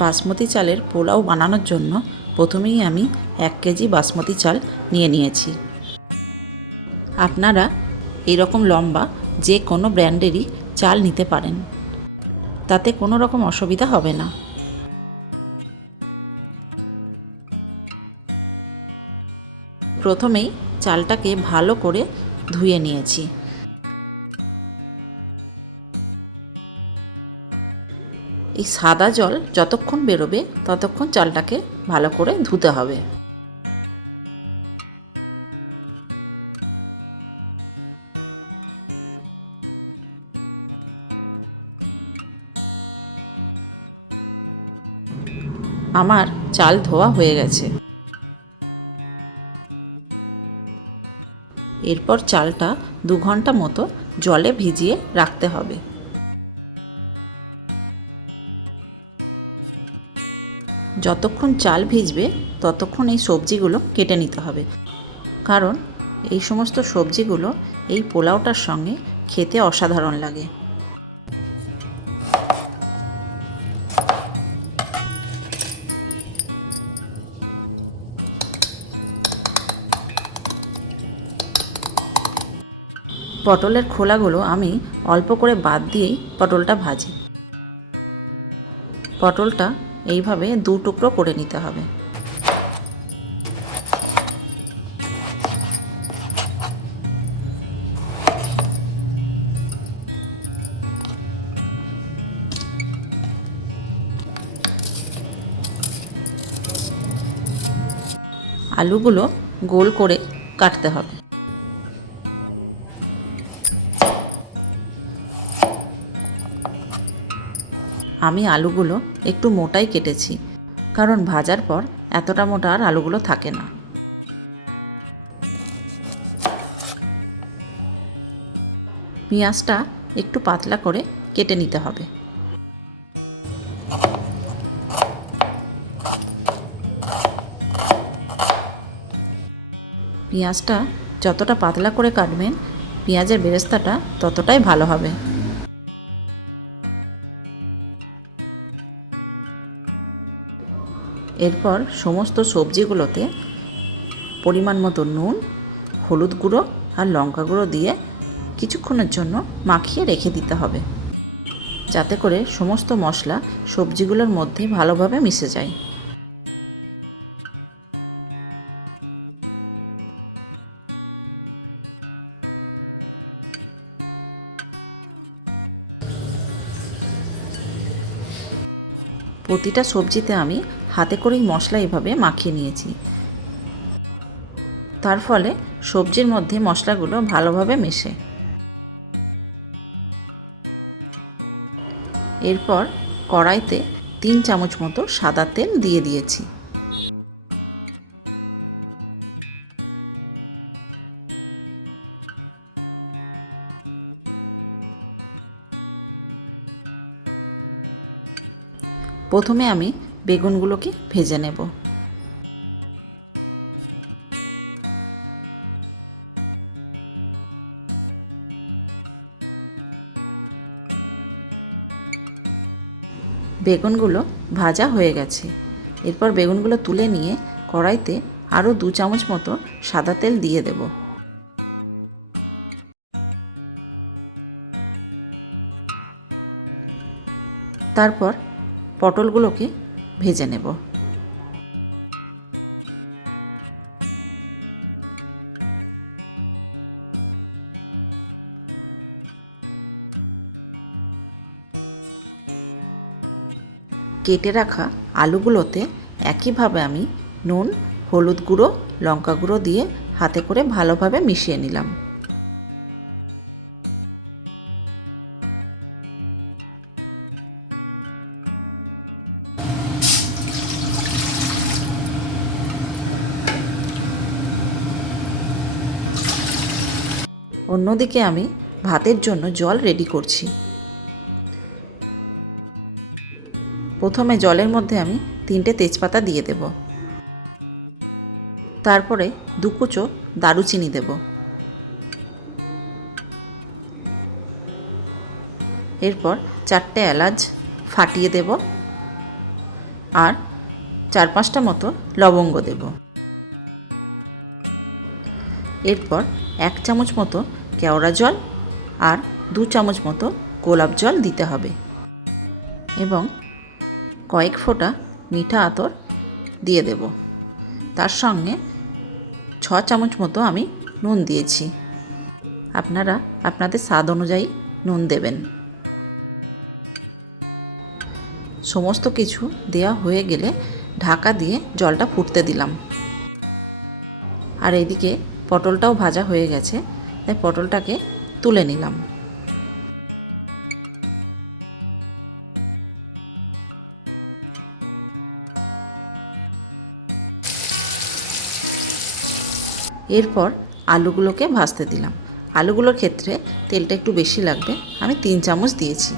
বাসমতি চালের পোলাও বানানোর জন্য প্রথমেই আমি 1 কেজি বাসমতি চাল নিয়ে নিয়েছি। আপনারা এরকম লম্বা যে কোনো ব্র্যান্ডেরই চাল নিতে পারেন, তাতে কোনো রকম অসুবিধা হবে না। প্রথমেই চালটাকে ভালো করে ধুয়ে নিয়েছি। এই সাদা জল যতক্ষণ বেরোবে ততক্ষণ চালটাকে ভালো করে ধুতে হবে। আমার চাল ধোয়া হয়ে গেছে। এরপর চালটা 2 ঘন্টা মতো জলে ভিজিয়ে রাখতে হবে। যতক্ষণ চাল ভিজবে ততক্ষণ এই সবজিগুলো কেটে নিতে হবে, কারণ এই সমস্ত সবজিগুলো এই পোলাওটার সঙ্গে খেতে অসাধারণ লাগে। পটলের খোলাগুলো আমি অল্প করে বাদ দিয়েই পটলটা ভাজি। পটলটা এইভাবে 2 টুকরো করে নিতে হবে। আলুগুলো গোল করে কাটতে হবে। আমি আলুগুলো একটু মোটাই কেটেছি, কারণ ভাজার পর এতটা মোটা আর আলুগুলো থাকে না। পেঁয়াজটা একটু পাতলা করে কেটে নিতে হবে। পেঁয়াজটা যতটা পাতলা করে কাটবেন, পেঁয়াজের বেরেস্তাটা ততটাই ভালো হবে। এরপর সমস্ত সবজিগুলোতে পরিমাণ মতো নুন, হলুদ গুঁড়ো আর লঙ্কা গুঁড়ো দিয়ে কিছুক্ষণের জন্য মাখিয়ে রেখে দিতে হবে, যাতে করে সমস্ত মশলা সবজিগুলোর মধ্যে ভালোভাবে মিশে যায়। প্রতিটা সবজিতে আমি হাতে করেই মশলা এভাবে মাখিয়ে নিয়েছি। তার ফলে সবজির মধ্যে মশলাগুলো ভালোভাবে মেশে। এরপর কড়াইতে 3 চামচ মতো সাদা তেল দিয়ে দিয়েছি। প্রথমে আমি বেগুনগুলোকে ভেজে নেব। বেগুনগুলো ভাজা হয়ে গেছে। এরপর বেগুনগুলো তুলে নিয়ে কড়াইতে আরও 2 চামচ মতো সাদা তেল দিয়ে দেব। তারপর পটলগুলোকে ভেজে নেব। কেটে রাখা আলুগুলোতে একইভাবে আমি নুন, হলুদ গুঁড়ো, লঙ্কা গুঁড়ো দিয়ে হাতে করে ভালোভাবে মিশিয়ে নিলাম। অন্যদিকে আমি ভাতের জন্য জল রেডি করছি। প্রথমে জলের মধ্যে আমি 3টে তেজপাতা দিয়ে দেব। তারপরে 2 কুচো দারুচিনি দেব। এরপর 4টে এলাচ ফাটিয়ে দেব। আর 4-5টা মতো লবঙ্গ দেব। এরপর 1 চামচ মতো কেওড়া জল আর 2 চামচ মতো গোলাপ জল দিতে হবে এবং কয়েক ফোঁটা মিঠা আতর দিয়ে দেব। তার সঙ্গে 6 চামচ মতো আমি নুন দিয়েছি। আপনারা আপনাদের স্বাদ অনুযায়ী নুন দেবেন। সমস্ত কিছু দেওয়া হয়ে গেলে ঢাকা দিয়ে জলটা ফুটতে দিলাম। আর এদিকে পটলটাও ভাজা হয়ে গেছে, তাই পটলটাকে তুলে নিলাম। এরপর আলুগুলোকে ভাজতে দিলাম। আলুগুলোর ক্ষেত্রে তেলটা একটু বেশি লাগবে, আমি 3 চামচ দিয়েছি।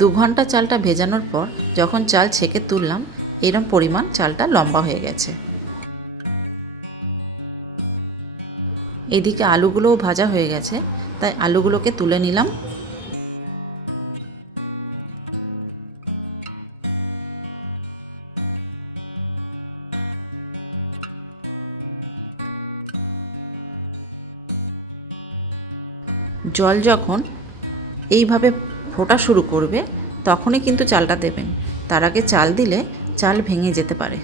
2 ঘন্টা চালটা ভেজানোর পর যখন চাল ছেঁকে তুললাম, এরকম পরিমাণ চালটা লম্বা হয়ে গেছে। এদিকে আলুগুলোও ভাজা হয়ে গেছে, তাই আলুগুলোকে তুলে নিলাম। জল যখন এইভাবে ফোটা শুরু করবে তখনই কিন্তু চালটা দেবেন, তার আগে চাল দিলে চাল ভেঙে যেতে পারে।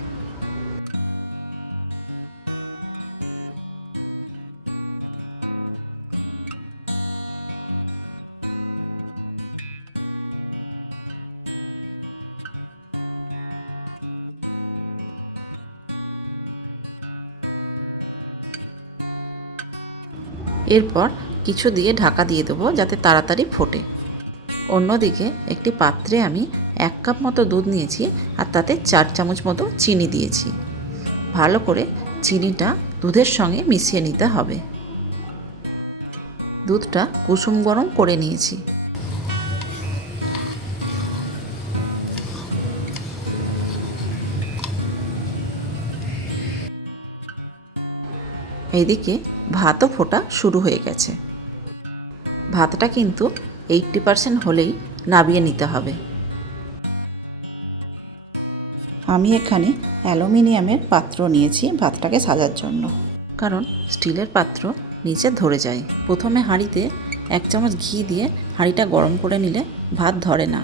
এরপর কিছু দিয়ে ঢাকা দিয়ে দেবো যাতে তাড়াতাড়ি ফোটে। অন্যদিকে একটি পাত্রে আমি 1 কাপ মতো দুধ নিয়েছি আর তাতে 4 চামচ মতো চিনি দিয়েছি। ভালো করে চিনিটা দুধের সঙ্গে মিশিয়ে নিতে হবে। দুধটা কুসুম গরম করে নিয়েছি। এইদিকে ভাতও ফোটা শুরু হয়ে গেছে। ভাতটা কিন্তু 80% হলেই নামিয়ে নিতে হবে। আমি এখানে অ্যালুমিনিয়ামের পাত্র নিয়েছি ভাতটাকে সাজার জন্য, কারণ স্টিলের পাত্র নিচে ধরে যায়। প্রথমে হাঁড়িতে 1 চামচ ঘি দিয়ে হাঁড়িটা গরম করে নিলে ভাত ধরে না।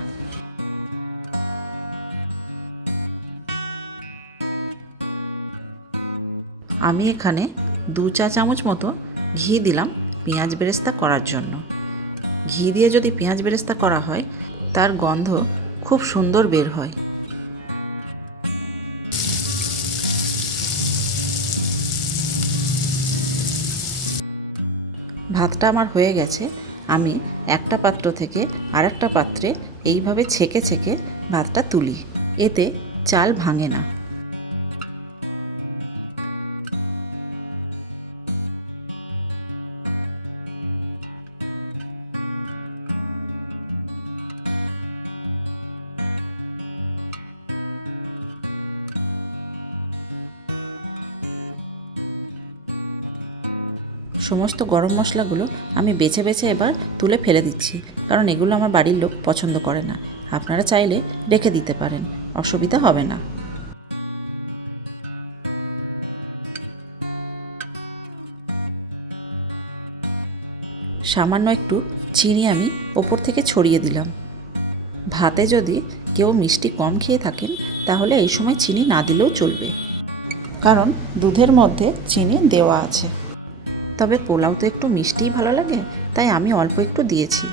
আমি এখানে 2 চা চামচ মতো ঘি দিলাম পেঁয়াজ বেরেস্তা করার জন্য। ঘি দিয়ে যদি পেঁয়াজ বেরেস্তা করা হয় তার গন্ধ খুব সুন্দর বের হয়। ভাতটা আমার হয়ে গেছে। আমি একটা পাত্র থেকে আরেকটা পাত্রে এইভাবে ছেঁকে ছেঁকে ভাতটা তুলি, এতে চাল ভাঙে না। সমস্ত গরম মশলাগুলো আমি বেছে বেছে এবার তুলে ফেলে দিচ্ছি, কারণ এগুলো আমার বাড়ির লোক পছন্দ করে না। আপনারা চাইলে রেখে দিতে পারেন, অসুবিধা হবে না। সামান্য একটু চিনি আমি ওপর থেকে ছড়িয়ে দিলাম। ভাতে যদি কেউ মিষ্টি কম খেয়ে থাকেন তাহলে এই সময় চিনি না দিলেও চলবে, কারণ দুধের মধ্যে চিনি দেওয়া আছে। তবে পোলাও তো একটু মিষ্টিই ভালো লাগে, তাই আমি অল্প একটু দিয়েছি।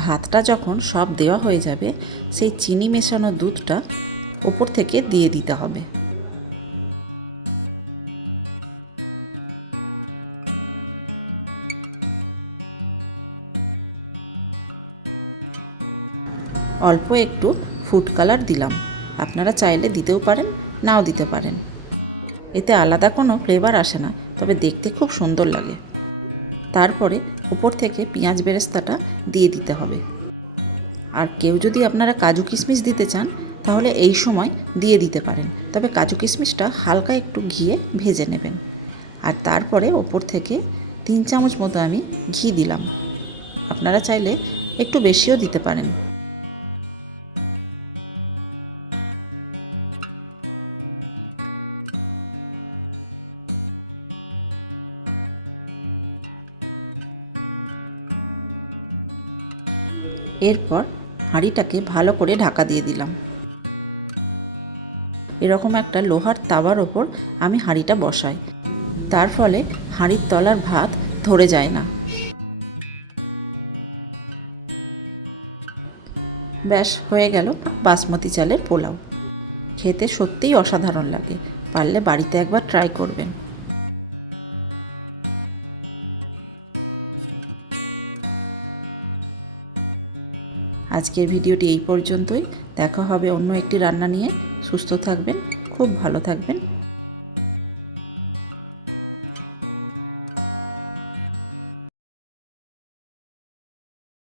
ভাতটা যখন সব দেওয়া হয়ে যাবে, সেই চিনি মেশানো দুধটা ওপর থেকে দিয়ে দিতে হবে। অল্প একটু ফুড কালার দিলাম, আপনারা চাইলে দিতেও পারেন, নাও দিতে পারেন। এতে আলাদা কোনো ফ্লেভার আসে না, তবে দেখতে খুব সুন্দর লাগে। তারপরে উপর থেকে পেঁয়াজ বেরেস্তাটা দিয়ে দিতে হবে। আর কেউ যদি আপনারা কাজু কিশমিশ দিতে চান তাহলে এই সময় দিয়ে দিতে পারেন। তবে কাজু কিশমিশটা হালকা একটু ঘিয়ে ভেজে নেবেন। আর তারপরে ওপর থেকে 3 চামচ মতো আমি ঘি দিলাম। আপনারা চাইলে একটু বেশিও দিতে পারেন। এরপর হাঁড়িটাকে ভালো করে ঢাকা দিয়ে দিলাম। এরকম একটা লোহার তাওয়ার ওপর আমি হাঁড়িটা বসাই, তার ফলে হাঁড়ির তলার ভাত ধরে যায় না। ব্যাস হয়ে গেল বাসমতি চালের পোলাও। খেতে সত্যিই অসাধারণ লাগে, পারলে বাড়িতে একবার ট্রাই করবেন। আজকের ভিডিওটি এই পর্যন্তই। দেখা হবে অন্য একটি রান্না নিয়ে। সুস্থ থাকবেন, খুব ভালো থাকবেন।